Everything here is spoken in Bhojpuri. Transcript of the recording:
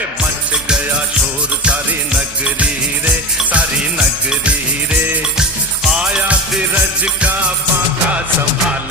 मच गया शोर सारी नगरी रे, सारी नगरी रे। आया फिरज का बाका संभाल